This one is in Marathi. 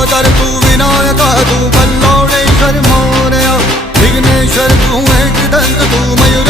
गंगाधर तू विनायका तू कल्लोळेश्वर मोरया विघ्नेश्वर तू एकदंत तू मयूर